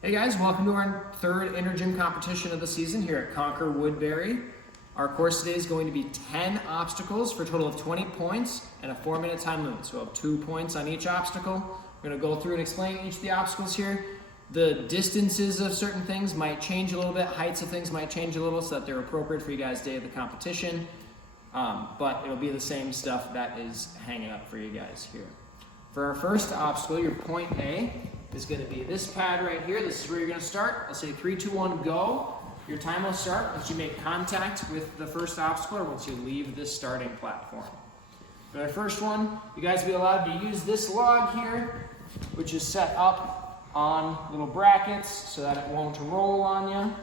Hey guys, welcome to our third Intergym competition of the season here at Conquer Woodbury. Our course today is going to be 10 obstacles for a total of 20 points and a 4-minute time limit. So we'll have 2 points on each obstacle. We're going to go through and explain each of the obstacles here. The distances of certain things might change a little bit, heights of things might change a little so that they're appropriate for you guys' day of the competition. But it'll be the same stuff that is hanging up for you guys here. For our first obstacle, your point A is going to be this pad right here. This is where you're going to start. I'll say 3, 2, 1, go. Your time will start once you make contact with the first obstacle or once you leave this starting platform. For the first one, you guys will be allowed to use this log here, which is set up on little brackets so that it won't roll on you.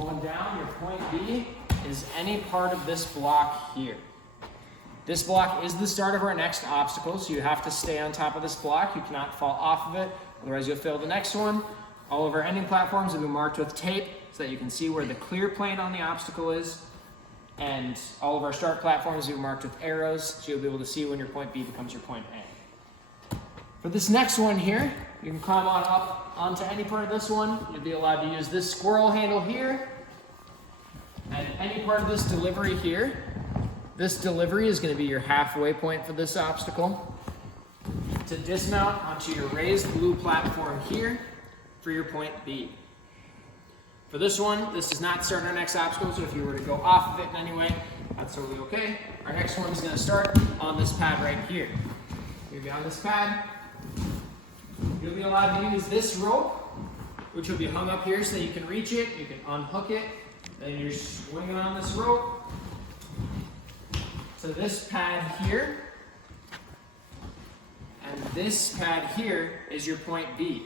Going down, your point B is any part of this block here. This block is the start of our next obstacle, so you have to stay on top of this block. You cannot fall off of it, otherwise you'll fail the next one. All of our ending platforms will be marked with tape so that you can see where the clear plane on the obstacle is. And all of our start platforms will be marked with arrows, so you'll be able to see when your point B becomes your point A. For this next one here, you can climb on up onto any part of this one. You'll be allowed to use this squirrel handle here and any part of this delivery here. This delivery is going to be your halfway point for this obstacle. To dismount onto your raised blue platform here for your point B. For this one, this does not start our next obstacle, so if you were to go off of it in any way, that's totally okay. Our next one is going to start on this pad right here. You'll be on this pad. You'll be allowed to use this rope, which will be hung up here so that you can reach it, you can unhook it, then you're swinging on this rope to this pad here, and this pad here is your point B.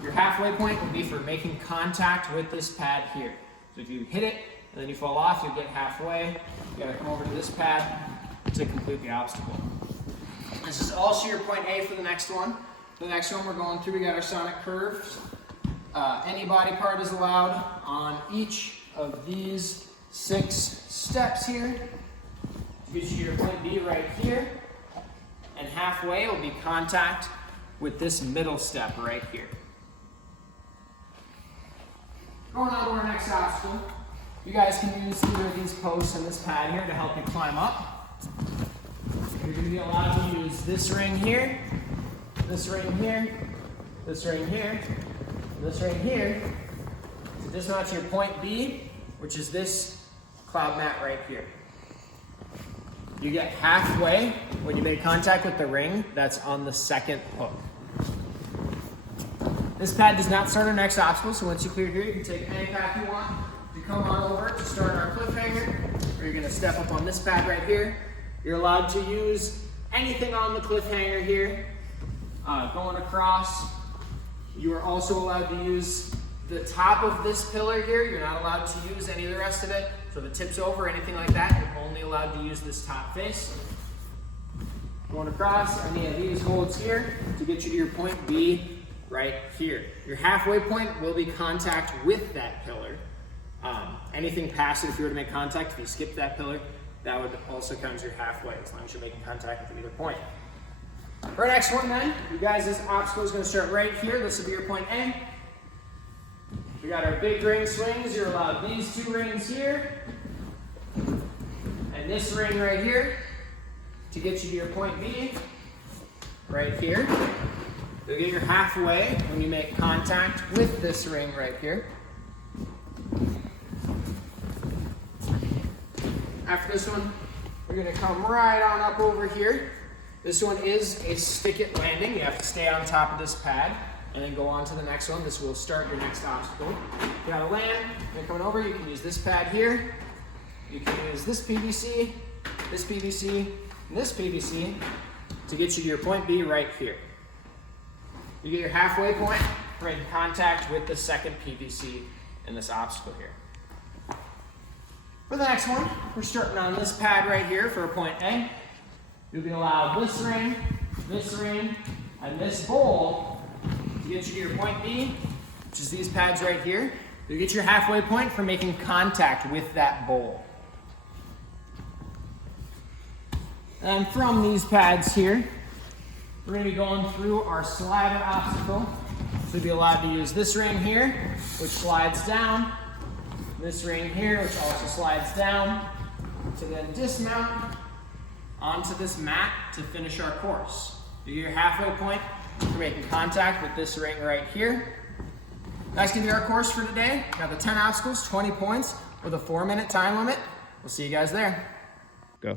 Your halfway point will be for making contact with this pad here. So if you hit it and then you fall off, you'll get halfway. You gotta come over to this pad to complete the obstacle. This is also your point A for the next one. For the next one we're going through, we got our sonic curves. Any body part is allowed on each of these 6 steps here. Gives you your point B right here, and halfway will be contact with this middle step right here. Going on to our next obstacle, you guys can use either of these posts and this pad here to help you climb up. You're going to be allowed to use this ring here, this ring here, this ring here, and this ring here to dismount your point B, which is this cloud mat right here. You get halfway when you make contact with the ring that's on the second hook. This pad does not start our next obstacle, so once you clear here, you can take any path you want to come on over to start our cliffhanger, or you're going to step up on this pad right here. You're allowed to use anything on the cliffhanger here. Going across, you are also allowed to use the top of this pillar here. You're not allowed to use any of the rest of it. So if it tips over or anything like that, you're only allowed to use this top face. Going across any of these holds here to get you to your point B right here. Your halfway point will be contact with that pillar. Anything past it, if you were to make contact, if you skip that pillar, that would also count as your halfway, as long as you're making contact with either point. For our next one then, you guys, this obstacle is going to start right here. This will be your point A. We got our big ring swings. You're allowed these 2 rings here and this ring right here to get you to your point B right here. You'll get your halfway when you make contact with this ring right here. After this one, we're going to come right on up over here. This one is a stick it landing. You have to stay on top of this pad and then go on to the next one. This will start your next obstacle. You gotta land, and coming over, you can use this pad here. You can use this PVC, this PVC, and this PVC to get you to your point B right here. You get your halfway point for making contact with the second PVC in this obstacle here. For the next one, we're starting on this pad right here for a point A. You'll be allowed this ring, and this bowl to get you to your point B, which is these pads right here. You'll get your halfway point for making contact with that bowl. And from these pads here, we're going to be going through our slider obstacle So you'll be allowed to use this ring here, which slides down. This ring here, which also slides down. To then dismount onto this mat to finish our course. Do your halfway point. We're making contact with this ring right here. That's gonna be our course for today. Got the 10 obstacles, 20 points with a 4-minute time limit. We'll see you guys there. Go.